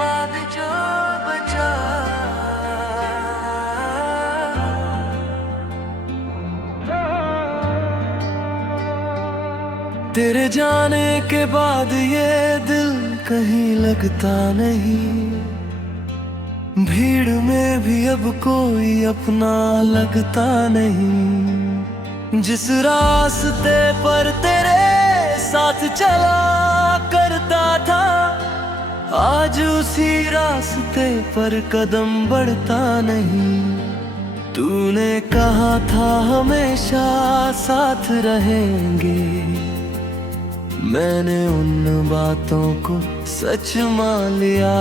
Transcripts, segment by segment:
बाद जो बचा। तेरे जाने के बाद ये दिल कहीं लगता नहीं, भीड़ में भी अब कोई अपना लगता नहीं। जिस रास्ते पर तेरे साथ चला करता था, आज उसी रास्ते पर कदम बढ़ता नहीं। तूने कहा था हमेशा साथ रहेंगे, मैंने उन बातों को सच मान लिया।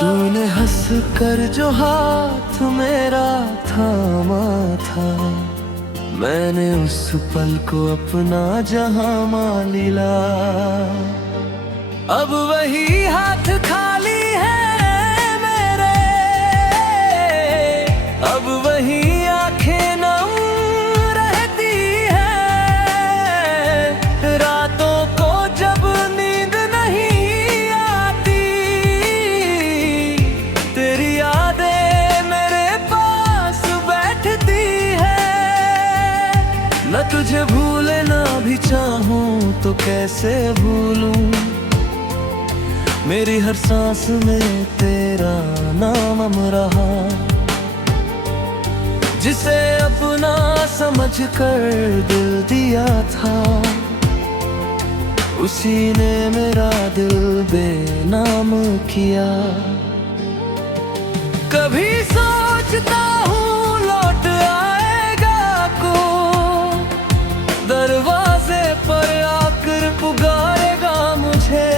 तूने हंस कर जो हाथ मेरा थामा था, मैंने उस पल को अपना जहां मान लिया। अब वही हाथ खाली है मेरे, अब वही आंखें नम रहती है। रातों को जब नींद नहीं आती, तेरी यादें मेरे पास बैठती है। न तुझे भूले ना भी चाहूं तो कैसे भूलूं, मेरी हर सांस में तेरा नाम रहा। जिसे अपना समझ कर दिल दिया था, उसी ने मेरा दिल बेनाम किया। कभी सोचता हूँ लौट आएगा को, दरवाजे पर आकर पुकारेगा मुझे,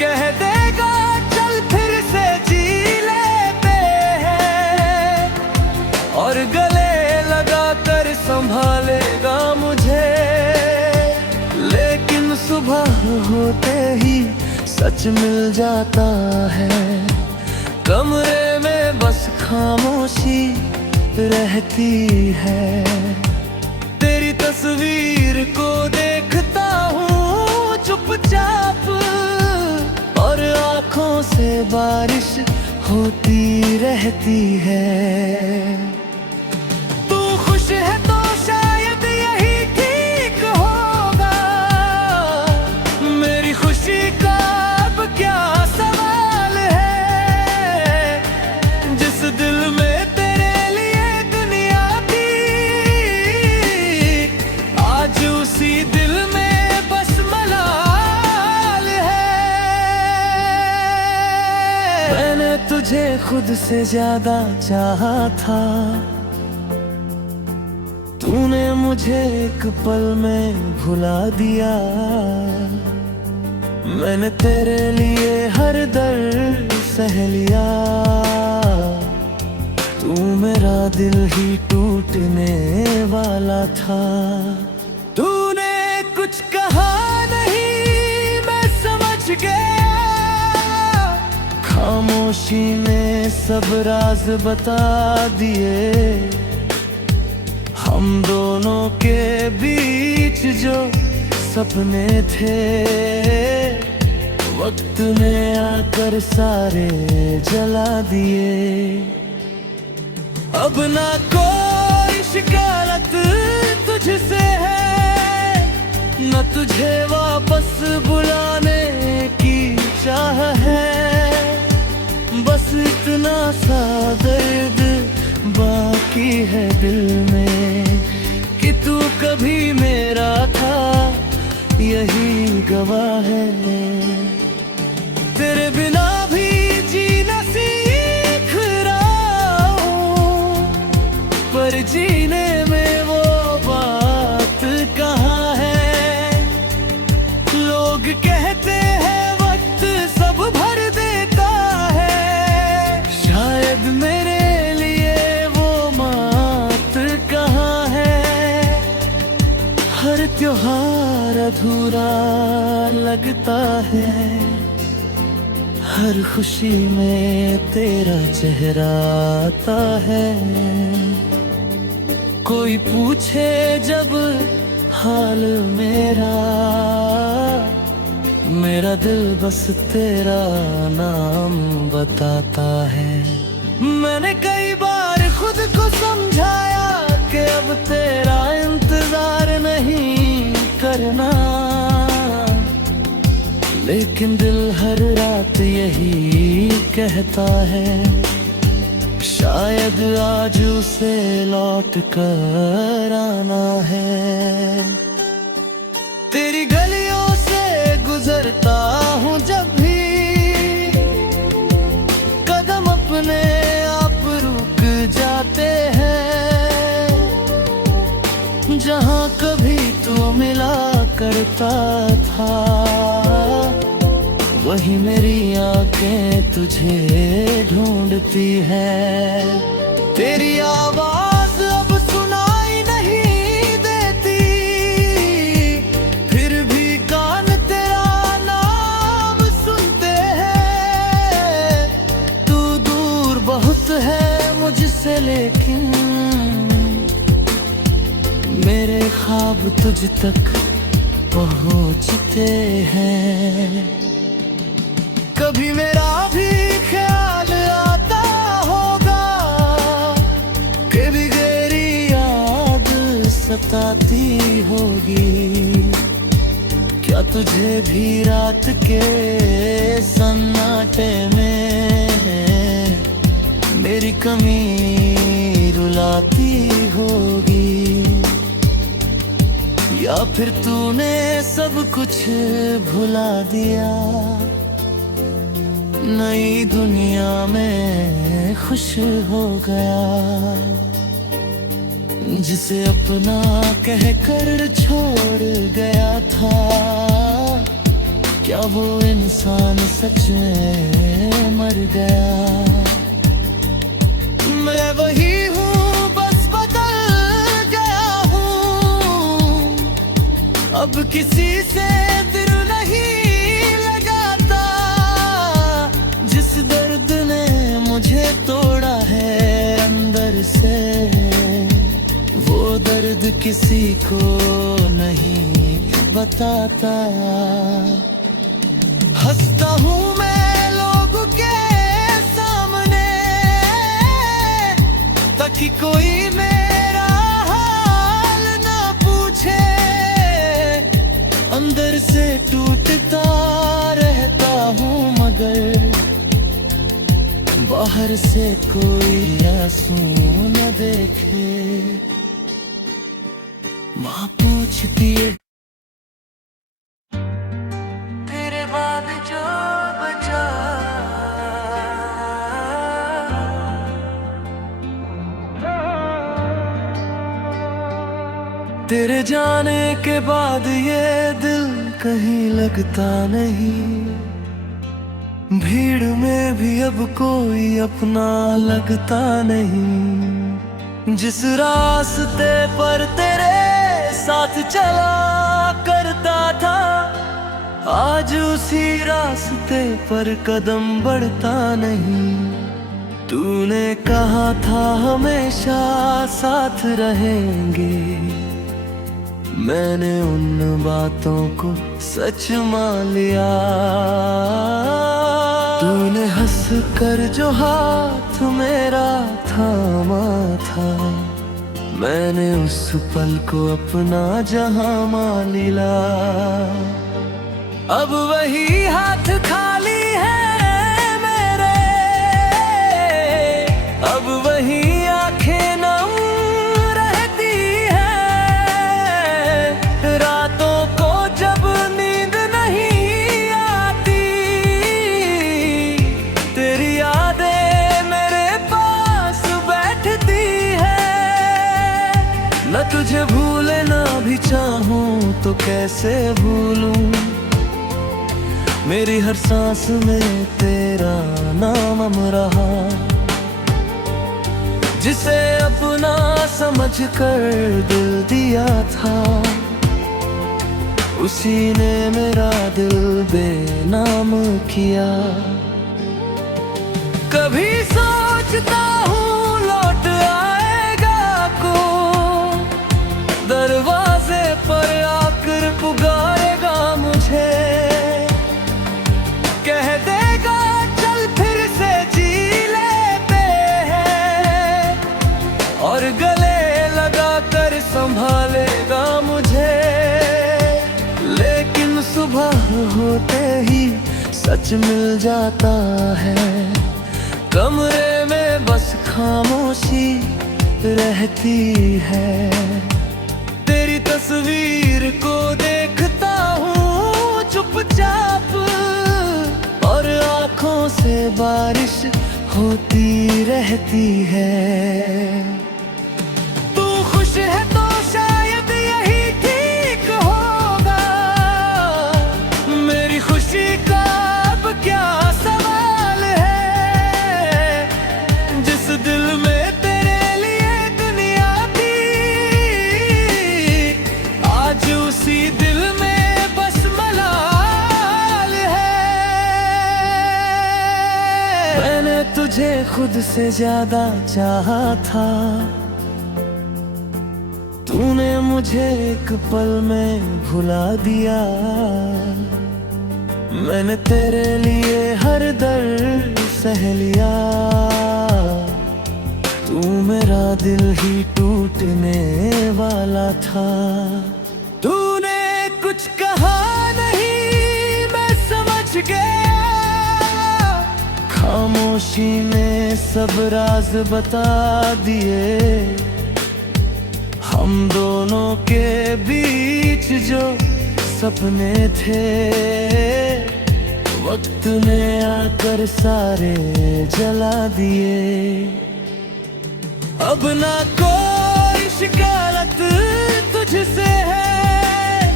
कह देगा चल फिर से जी लेते हैं, और गले लगा कर संभालेगा मुझे। लेकिन सुबह होते ही सच मिल जाता है, कमरे में बस खामोशी रहती है। तेरी तस्वीर को देखता हूँ चुपचाप, और आँखों से बारिश होती रहती है। तू खुश है तो शायद यही ठीक होगा, मेरी खुशी का अब क्या सवाल है। जिस दिल में तेरे लिए दुनिया थी, आज उसी दिल में बस मलाल है। मैंने तुझे खुद से ज्यादा चाहा था, तूने मुझे एक पल में भुला दिया। मैंने तेरे लिए हर दर्द सह लिया, तू मेरा दिल ही टूटने वाला था। तूने कुछ कहा नहीं मैं समझ गया, खामोशी ने सब राज बता दिए। हम दोनों के बीच जो सपने थे, वक्त ने आकर सारे जला दिए। अब ना कोई शिकायत तुझसे है, न तुझे वापस बुलाने की चाह है। बस इतना सा दर्द बाकी है दिल में, कि तू कभी मेरा था यही गवाह है। तेरे बिना भी जीना सीख रहा हूँ, पर जीने में वो बात कहाँ है। लोग कहते हैं वक्त सब भर देता है, शायद मेरे लिए वो बात कहाँ है। हर त्योहार अधूरा लगता है, हर खुशी में तेरा चेहरा आता है। कोई पूछे जब हाल मेरा, मेरा दिल बस तेरा नाम बताता है। मैंने कई बार खुद को समझाया कि अब तेरा इंतजार नहीं करना, लेकिन दिल हर रात यही कहता है, शायद आज उसे लौट कर आना है। तेरी गलियों से गुजरता हूँ जब भी, कदम अपने आप रुक जाते हैं। जहाँ कभी तू मिला करता था, वही मेरी आंखें तुझे ढूंढती है। तेरी आवाज अब सुनाई नहीं देती, फिर भी कान तेरा नाम सुनते हैं। तू दूर बहुत है मुझसे, लेकिन मेरे ख्वाब तुझ तक पहुंचते हैं। कभी मेरा भी ख्याल आता होगा, कभी गहरी याद सताती होगी। क्या तुझे भी रात के सन्नाटे में मेरी कमी रुलाती होगी, या फिर तूने सब कुछ भुला दिया, नई दुनिया में खुश हो गया। जिसे अपना कहकर छोड़ गया था, क्या वो इंसान सच में मर गया? मैं वही हूँ, बस बदल गया हूँ। अब किसी से दिल नहीं लगाता, जिस दर्द ने मुझे तोड़ा है अंदर से, वो दर्द किसी को नहीं बताता। हंसता हूँ मैं लोगों के सामने, ताकि कोई मेरा हाल ना पूछे। अंदर से टूटता रहता हूँ, मगर बाहर से कोई आंसू न देखे। माँ पूछती है, तेरे बाद जो बचा, तेरे जाने के बाद ये दिल कहीं लगता नहीं। भीड़ में भी अब कोई अपना लगता नहीं। जिस रास्ते पर तेरे साथ चला करता था, आज उसी रास्ते पर कदम बढ़ता नहीं। तूने कहा था हमेशा साथ रहेंगे, मैंने उन बातों को सच मान लिया। तूने हंस कर जो हाथ मेरा थामा था, मैंने उस पल को अपना जहां मान लिया। अब वही हाथ खाली है मेरे, अब वही आंखें नम रहती है। रातों को जब नींद नहीं आती, तेरी यादें मेरे पास बैठती है। न तुझे भूले ना भी चाहूं तो कैसे भूलूं, मेरी हर सांस में तेरा नाम रहा। जिसे अपना समझ कर दिल दिया था, उसी ने मेरा दिल बेनाम किया। कभी सोचता हूँ लौट आएगा को, दरवाजे पर आकर पुकारेगा मुझे। सच मिल जाता है। कमरे में बस खामोशी रहती है। तेरी तस्वीर को देखता हूँ चुपचाप, और आँखों से बारिश होती रहती है। तू खुश है तो शायद यही ठीक होगा, मेरी खुशी का अब क्या सवाल है। जिस दिल में तेरे लिए दुनिया थी, आज उसी दिल में बस मलाल है। मैंने तुझे खुद से ज्यादा चाहा था, तूने मुझे एक पल में भुला दिया। मैंने तेरे लिए हर दर्द सह लिया, तू मेरा दिल ही टूटने वाला था। तूने कुछ कहा नहीं, मैं समझ गया, खामोशी ने सब राज बता दिए। हम दोनों के बीच जो सपने थे, वक्त ने आकर सारे जला दिए। अब ना कोई शिकायत तुझसे है,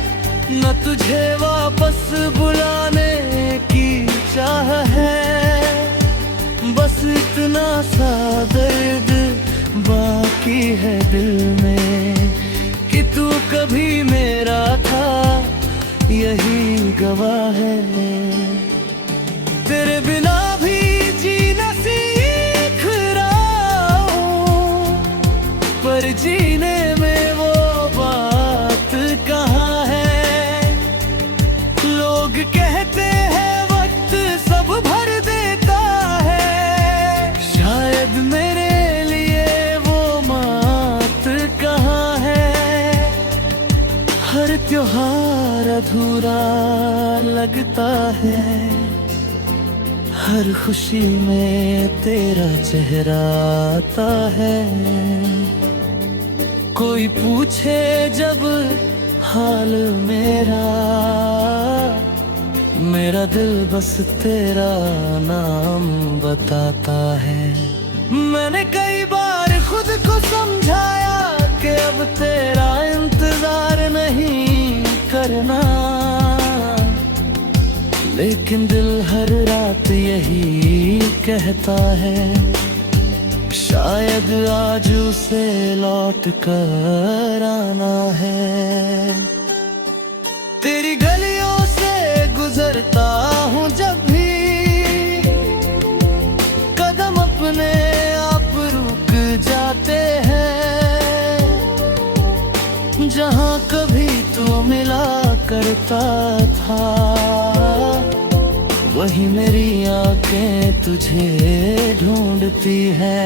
न तुझे वापस बुलाने की चाह है। बस इतना सा दर्द बाकी है दिल में, कि तू कभी मेरा था यही गवाह है। तेरे बिना भी जीना सीख रहा हूँ, पर जीने में वो बात कहाँ है। लोग कहते हैं वक्त सब भर देता है, शायद मेरे हर त्योहार अधूरा लगता है। हर खुशी में तेरा चेहरा आता है। कोई पूछे जब हाल मेरा, मेरा दिल बस तेरा नाम बताता है। मैंने कई बार खुद को समझाया कि अब तेरा इंतजार नहीं करना, लेकिन दिल हर रात यही कहता है, शायद आज उसे लौट कर आना है। तेरी गलियों से गुजरता हूँ जब भी, कदम अपने आप रुक जाते हैं। जहाँ कभी तू मिला करता था, वही मेरी आंखें तुझे ढूंढती है।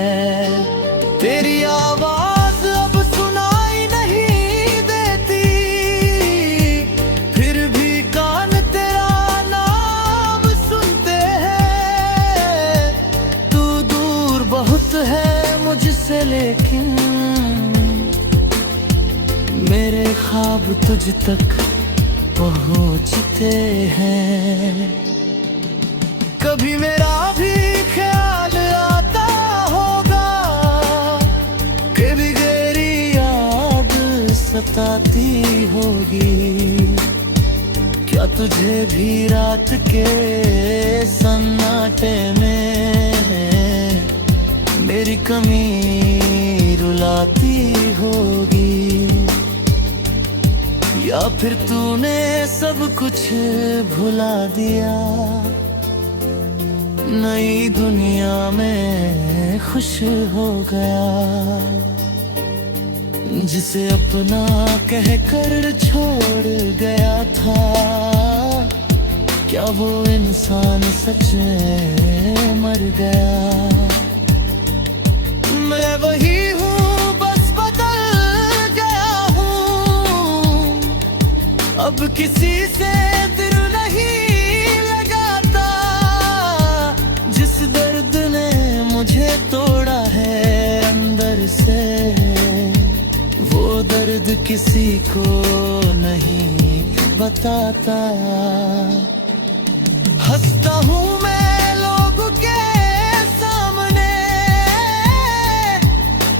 तेरी आवाज अब सुनाई नहीं देती, फिर भी कान तेरा नाम सुनते हैं। तू दूर बहुत है मुझसे, लेकिन मेरे ख्वाब तुझ तक पहुँचते हैं। कभी मेरा भी ख्याल आता होगा, कभी गहरी याद सताती होगी। क्या तुझे भी रात के सन्नाटे में मेरी कमी रुलाती होगी, या फिर तूने सब कुछ भुला दिया। नई दुनिया में खुश हो गया, जिसे अपना कहकर छोड़ गया था। क्या वो इंसान सच में मर गया? मैं वही हूँ, बस बदल गया हूँ। अब किसी से दिल नहीं लगाता, से, वो दर्द किसी को नहीं बताता। हंसता हूँ मैं लोगों के सामने,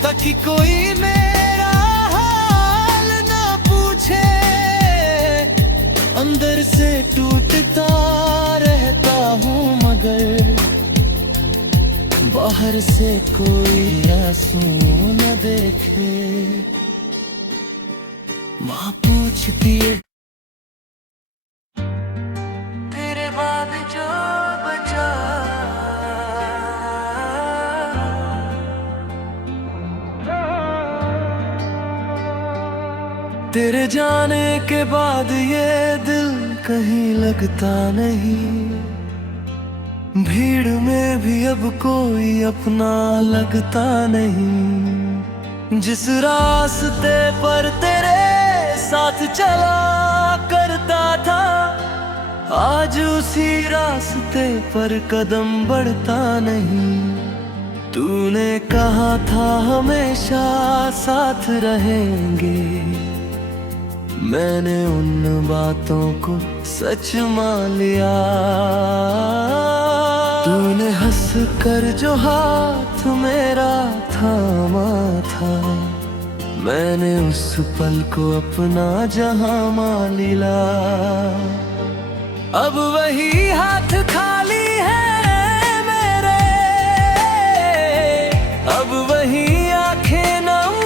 ताकि कोई मेरा हाल ना पूछे। अंदर से टूटता रहता हूँ मगर बाहर से कोई आंसू न देखे। माँ पूछती है तेरे बाद जो बचा, तेरे जाने के बाद ये दिल कहीं लगता नहीं। भीड़ में भी अब कोई अपना लगता नहीं। जिस रास्ते पर तेरे साथ चला करता था, आज उसी रास्ते पर कदम बढ़ता नहीं। तूने कहा था हमेशा साथ रहेंगे, मैंने उन बातों को सच मान लिया। तूने हंस कर जो हाथ मेरा थामा था, मैंने उस पल को अपना जहां मान लिया। अब वही हाथ खाली है मेरे, अब वही आंखें नम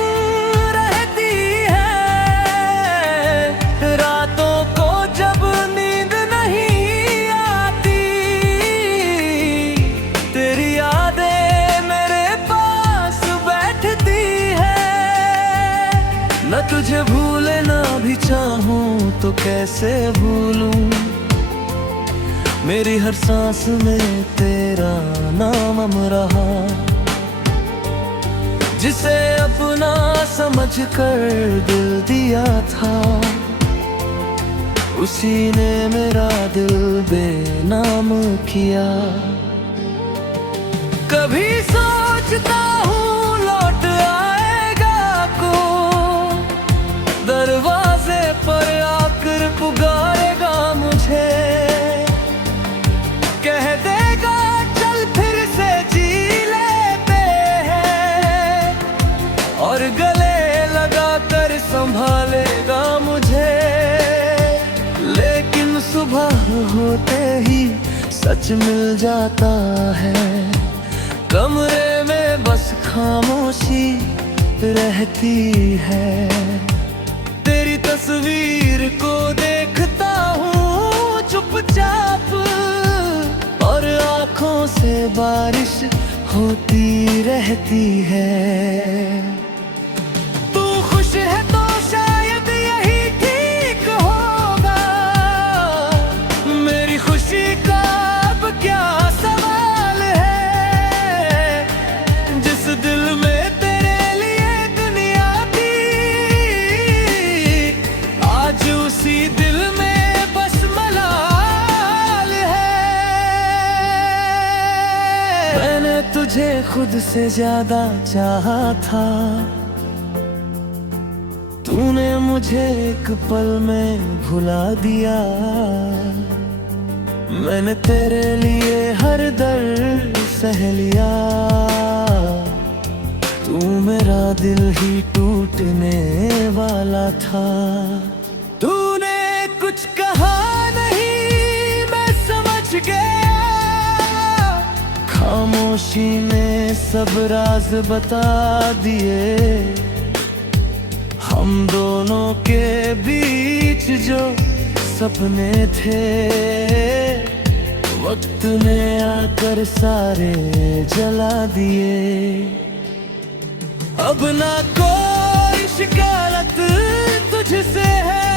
रहती है। रातों को जब नींद नहीं आती, तेरी यादें मेरे पास बैठती है। न तुझे भूले ना भी चाहूं तो कैसे भूलूं, मेरी हर सांस में तेरा नाम रहा। जिसे अपना समझ कर दिल दिया था, उसी ने मेरा दिल बेनाम किया। कभी सोचता हूँ लौट आएगा को, दरवाजे पर आकर पुकारेगा मुझे। कह देगा चल फिर से जी लेते हैं, और गले लगा कर संभालेगा मुझे। लेकिन सुबह होते ही सच मिल जाता है, कमरे में बस खामोशी रहती है। तेरी तस्वीर को देखता हूँ चुपचाप, और आँखों से बारिश होती रहती है। तू खुश है तो शायद यही ठीक होगा, मेरी खुशी का अब क्या सवाल है। जिस दिल में तेरे लिए दुनिया थी, आज उसी दिल में बस मलाल है। मैंने तुझे खुद से ज्यादा चाहा था, तूने मुझे एक पल में भुला दिया। मैंने तेरे लिए हर दर्द सह लिया, तू मेरा दिल ही टूटने वाला था। तूने कुछ कहा नहीं मैं समझ गया, खामोशी ने सब राज बता दिए। हम दोनों के बीच जो सपने थे, वक्त ने आकर सारे जला दिए। अब ना कोई शिकायत तुझसे है,